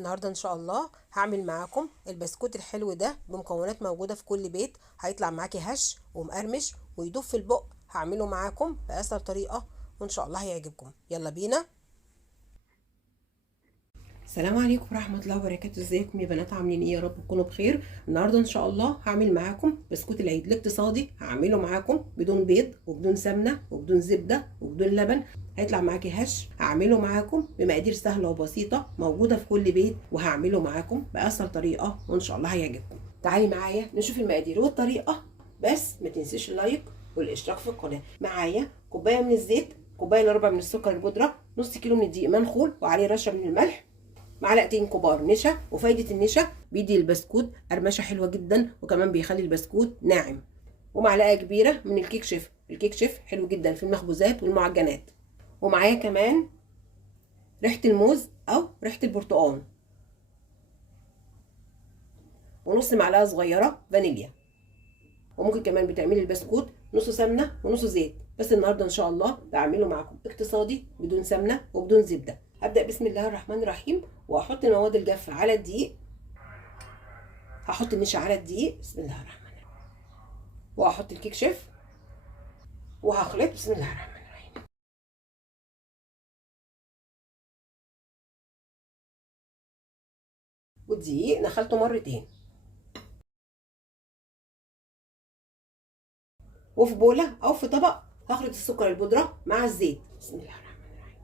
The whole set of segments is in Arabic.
النهارده ان شاء الله هعمل معاكم البسكوت الحلو ده بمكونات موجوده في كل بيت. هيطلع معاكي هش ومقرمش ويدوب في البق. هعمله معاكم باسهل طريقه وان شاء الله هيعجبكم. يلا بينا. السلام عليكم ورحمه الله وبركاته. ازيكم يا بنات؟ عاملين ايه؟ يا رب تكونوا بخير. النهارده ان شاء الله هعمل معاكم بسكوت العيد الاقتصادي. هعمله معاكم بدون بيض وبدون سمنه وبدون زبده وبدون لبن. هيطلع معاكي هش. هعمله معاكم بمقادير سهله وبسيطه موجوده في كل بيت، وهعمله معاكم باسهل طريقه وان شاء الله هيعجبكم. تعالي معايا نشوف المقادير والطريقه، بس ما تنسيش اللايك والاشتراك في القناه. معايا كوبايه من الزيت، كوبايه الا ربع من السكر البودره، نص كيلو من الدقيق منخول وعليه رشه من الملح، معلقتين كبار نشا. وفايده النشا بيدي البسكوت قرمشه حلوه جدا، وكمان بيخلي البسكوت ناعم. ومعلقه كبيره من الكيك شيف. الكيك شيف حلو جدا في المخبوزات والمعجنات. ومعايا كمان ريحه الموز او ريحه البرتقال، ونص معلقه صغيره فانيليا. وممكن كمان بتعملي البسكوت نص سمنه ونص زيت، بس النهارده ان شاء الله بعمله معاكم اقتصادي بدون سمنه وبدون زبده. هبدا بسم الله الرحمن الرحيم، واحط المواد الجافه على الدقيق. هحط النشا على الدقيق بسم الله الرحمن الرحيم، وهحط الكيك شيف وهخلط بسم الله الرحمن الرحيم. والدقيق نخلته مرتين. وفي بوله او في طبق هخلط السكر البودره مع الزيت بسم الله الرحمن الرحيم.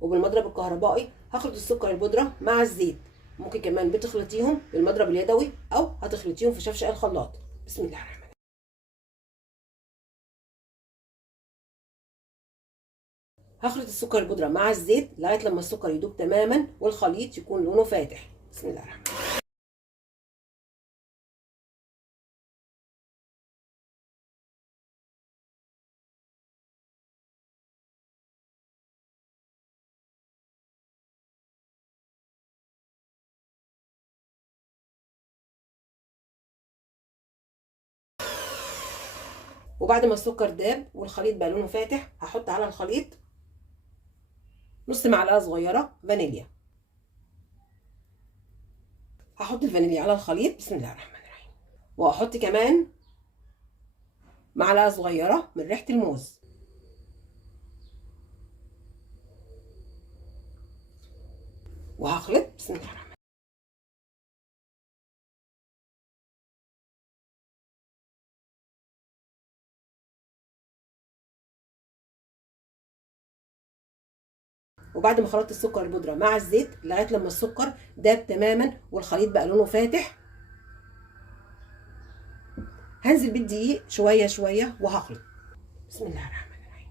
وبالمضرب الكهربائي هخلط السكر البودره مع الزيت. ممكن كمان بتخلطيهم بالمضرب اليدوي او هتخلطيهم في شفشق الخلاط بسم الله الرحمن الرحيم. هخلط السكر البودره مع الزيت لغايه لما السكر يدوب تماما والخليط يكون لونه فاتح بسم الله الرحمن الرحيم. وبعد ما السكر داب والخليط بقى لونه فاتح، هحط على الخليط نص معلقه صغيره فانيليا. هحط الفانيليا على الخليط بسم الله الرحمن الرحيم. وهحط كمان معلقه صغيره من ريحه الموز. وهخلط بسم الله الرحمن الرحيم. وبعد ما خلطت السكر البودره مع الزيت لغايه لما السكر داب تماما والخليط بقى لونه فاتح، هنزل بالدقيق شويه شويه وهخلط بسم الله الرحمن الرحيم.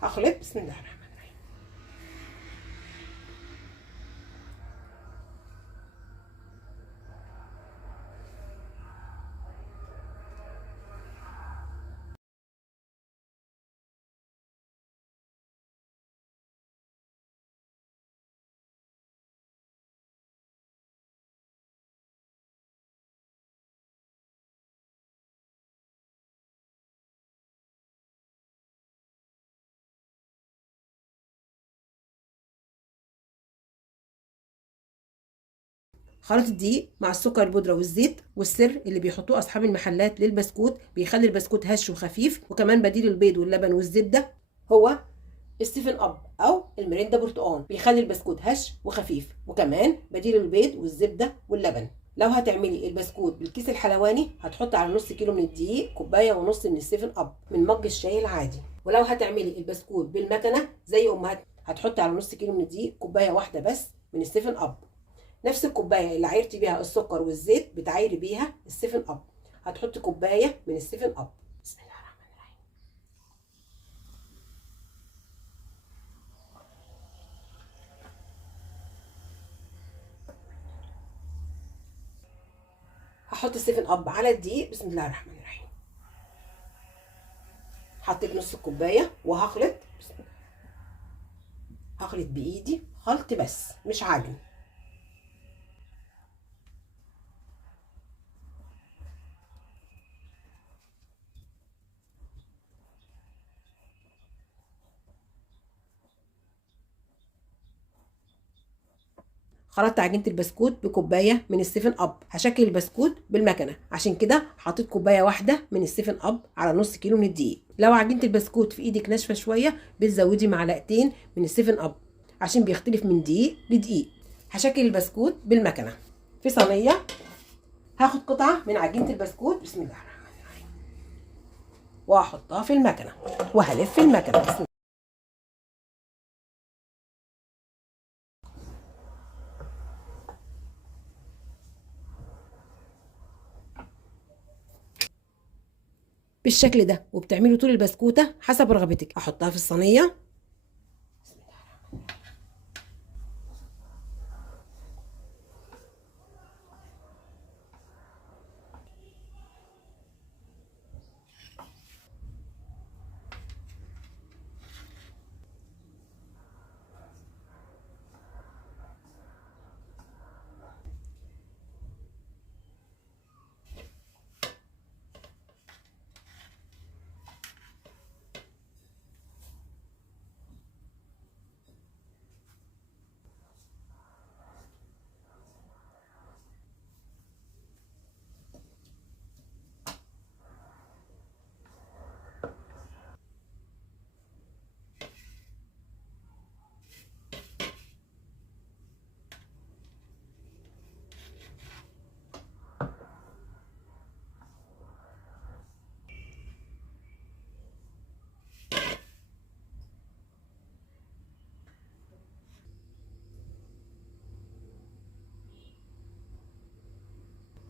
هخلط بسم الله الرحمن الرحيم. خلط الدقيق مع السكر البودره والزيت، والسر اللي بيحطوه اصحاب المحلات للبسكوت بيخلي البسكوت هش وخفيف، وكمان بديل البيض واللبن والزبده هو ستيفن اب او المريندا برتقال، بيخلي البسكوت هش وخفيف، وكمان بديل البيض والزبده واللبن. لو هتعملي البسكوت بالكيس الحلواني هتحطي على نص كيلو من الدقيق كوبايه ونص من الستيفن اب من مج الشاي العادي. ولو هتعملي البسكوت بالمكنه زي امهات هتحطي على نص كيلو من الدقيق كوبايه واحده بس من الستيفن اب. نفس الكوبايه اللي عايرتي بيها السكر والزيت بتعايري بيها السيفن اب. هتحطي كوبايه من السيفن اب بسم الله الرحمن الرحيم. هحط السيفن اب على الدقيق بسم الله الرحمن الرحيم. حطيت نص الكوبايه وهخلط بسم الله. هخلط بايدي خلط بس مش عجن. خلطت عجينه البسكوت بكوبايه من السيفن اب. هشكل البسكوت بالمكنه، عشان كده حطيت كوبايه واحده من السيفن اب على نص كيلو من الدقيق. لو عجينه البسكوت في ايدك ناشفه شويه بتزودي معلقتين من السيفن اب، عشان بيختلف من دقيق لدقيق. هشكل البسكوت بالمكنه. في صينيه هاخد قطعه من عجينه البسكوت، بسم الله الرحمن الرحيم، واحطها في المكنه وهلف المكنه. بسم الله. بالشكل ده، وبتعملي طول البسكوته حسب رغبتك. احطها في الصينيه.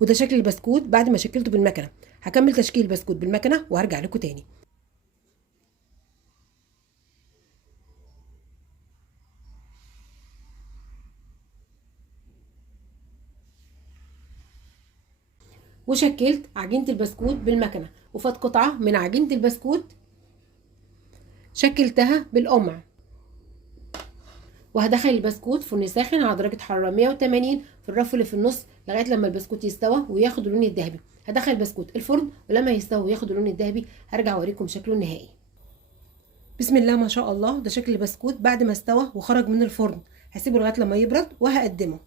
وده شكل البسكوت بعد ما شكلته بالمكنه. هكمل تشكيل البسكوت بالمكنه وهرجع لكم تاني. وشكلت عجينه البسكوت بالمكنه، وفات قطعه من عجينه البسكوت شكلتها بالقمع. وهدخل البسكوت فرن ساخن على درجه حراره 180 في الرف اللي في النص لغايه لما البسكوت يستوى وياخد اللون الذهبي. هدخل البسكوت الفرن، ولما يستوى وياخد اللون الذهبي هرجع اوريكم شكله النهائي. بسم الله ما شاء الله، ده شكل البسكوت بعد ما استوى وخرج من الفرن. هسيبه لغايه لما يبرد وهقدمه.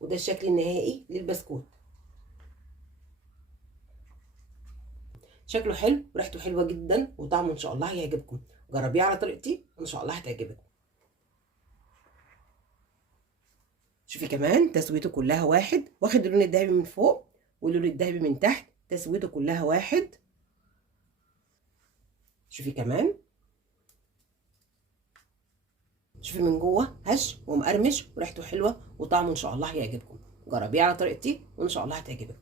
وده الشكل النهائي للبسكوت. شكله حلو وريحته حلوه جدا وطعمه ان شاء الله هيعجبكم. جربيه على طريقتي ان شاء الله هتعجبك. شوفي كمان تسويته كلها واحد، واخد اللون الذهبي من فوق واللون الذهبي من تحت، تسويته كلها واحد. شوفي كمان، شوفي من جوه هش ومقرمش وريحته حلوه وطعمه ان شاء الله هيعجبكم. جربيه على طريقتي وان شاء الله هتعجبك.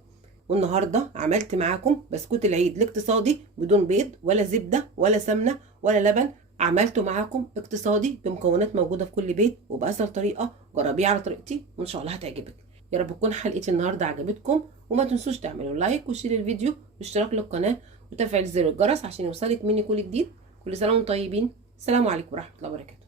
والنهارده عملت معاكم بسكوت العيد الاقتصادي بدون بيض ولا زبده ولا سمنه ولا لبن. عملته معاكم اقتصادي بمكونات موجوده في كل بيت وباسهل طريقه. جربيه على طريقتي وان شاء الله هتعجبك. يا رب تكون حلقتي النهارده عجبتكم، وما تنسوش تعملوا لايك وشير الفيديو واشتراك للقناه وتفعيل زر الجرس عشان يوصلك مني كل جديد. كل سنه وانتم طيبين. السلام عليكم ورحمه الله وبركاته.